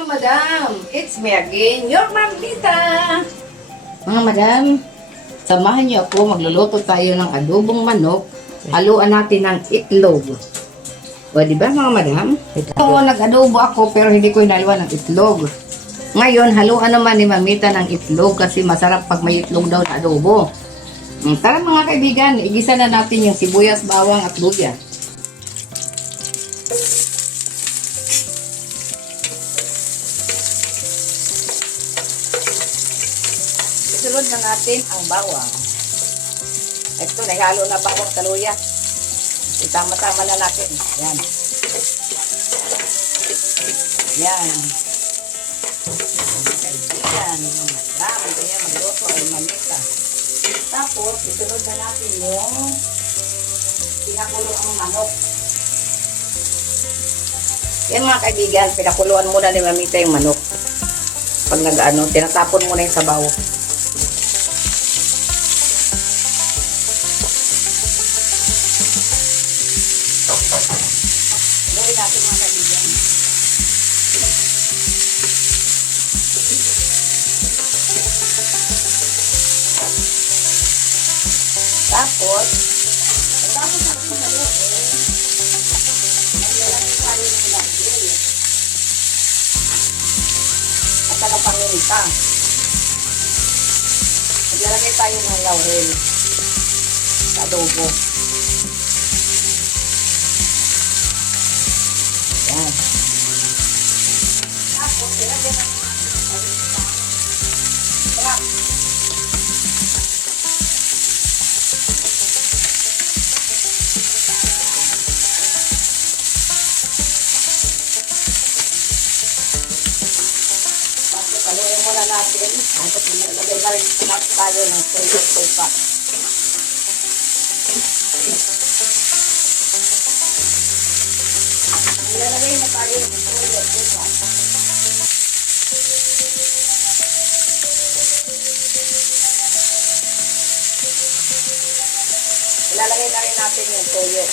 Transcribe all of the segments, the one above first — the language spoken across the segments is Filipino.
mga madam, it's me again, your Ma'am Tita. Mga madam, samahan niyo ako, magluluto tayo ng adobong manok. Haluan natin ng itlog. O, di ba mga madam? Oo, nag-adobo ako pero hindi ko hinaluan ng itlog. Ngayon, haluan naman ni Mamita ng itlog kasi masarap pag may itlog daw na adobo. Tara mga kaibigan, igisa na natin yung sibuyas, bawang at luya. Sunod na natin ang bawang. Ito, naghalo na bawang sa luya. Itama-tama na natin. Yan. Yan. Yan. Dami kaya magluto ay Mamita. Tapos, isunod na natin yung pinakulo ang manok. Yan mga kaibigan, pinakuluan muna ni Mamita yung manok. Pag nag-ano, tinatapon muna yung sabaw. Gawin natin mga kaibigan. Tapos natin haluin. Maglalagay tayo ng laurel. At saka paminta. Maglalagay tayo ng laurel sa adobo. Yan. Tapos, ilagay natin ang paminta. Crap. Haluin muna natin. Tapos ilagay na rin tayo ng suka. Ilalagay na tayo ng suka. Ilalagay na rin natin yung toyo.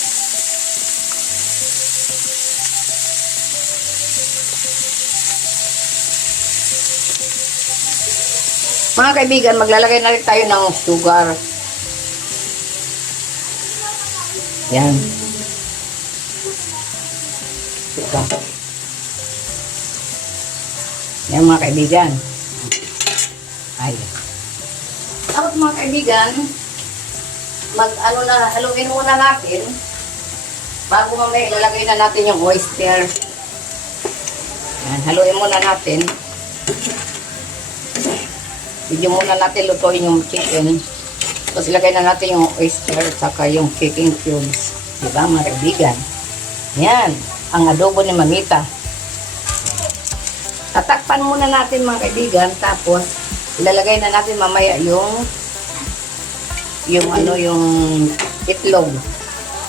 Mga kaibigan, maglalagay na rin tayo ng sugar. Yan. Sugar. Yan mga kaibigan. Ay. Tapos mga kaibigan, haluin muna natin. Bago mamaya ilalagay na natin yung oyster. Yan, haluin muna natin. Medyo muna natin lutuin yung chicken. Tapos ilagay na natin yung oyster saka yung chicken cubes. Diba mga kaibigan? Yan. Ang adobo ni Mamita. Tatakpan muna natin mga kaibigan. Tapos ilalagay na natin mamaya yung itlog.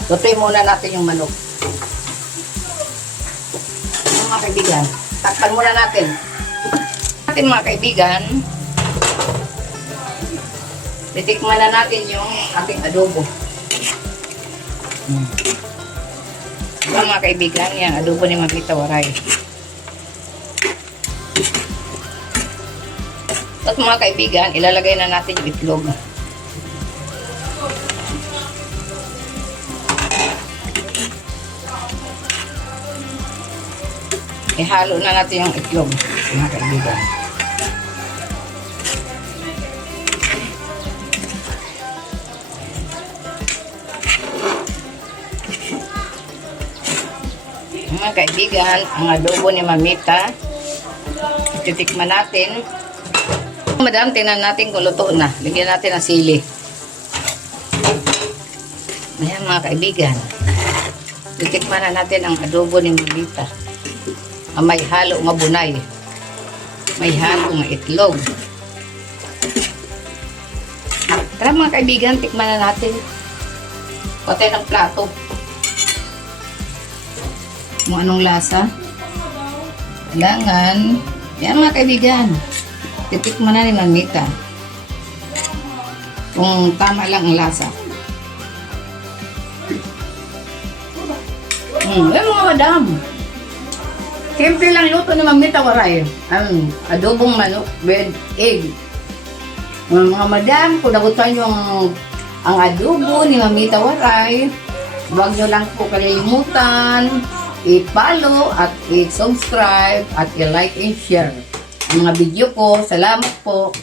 Lutuin muna natin yung manok. Mga kaibigan. Takpan muna natin. Mga kaibigan. Titikman na natin yung ating adobo. Mga kaibigan, yan, adobo ni Mamita Waray. At mga kaibigan, ilalagay na natin yung itlog. Ihalo na natin yung itlog, mga kaibigan. Mga kaibigan, ang adobo ni Mamita. Titikman natin. Madam, tingnan natin kung luto na. Lagyan natin ng sili. Ayan mga kaibigan. Titikman na natin ang adobo ni Mamita. May halo mabunay. May halo ng itlog. Tara mga kaibigan, tikman na natin. Patay ng plato. Kung anong lasa. Kailangan. Yan mga kaibigan. Titikman na ni Mamita. Kung tama lang ang lasa. Yan mga madam. Simple lang luto ni Mamita Waray. Ang adobong manok with egg. Mga madam, kung nagustuhan nyo ang adobo ni Mamita Waray, huwag nyo lang po kalimutan i-follow at i-subscribe at i-like and share ang mga video ko. Salamat po.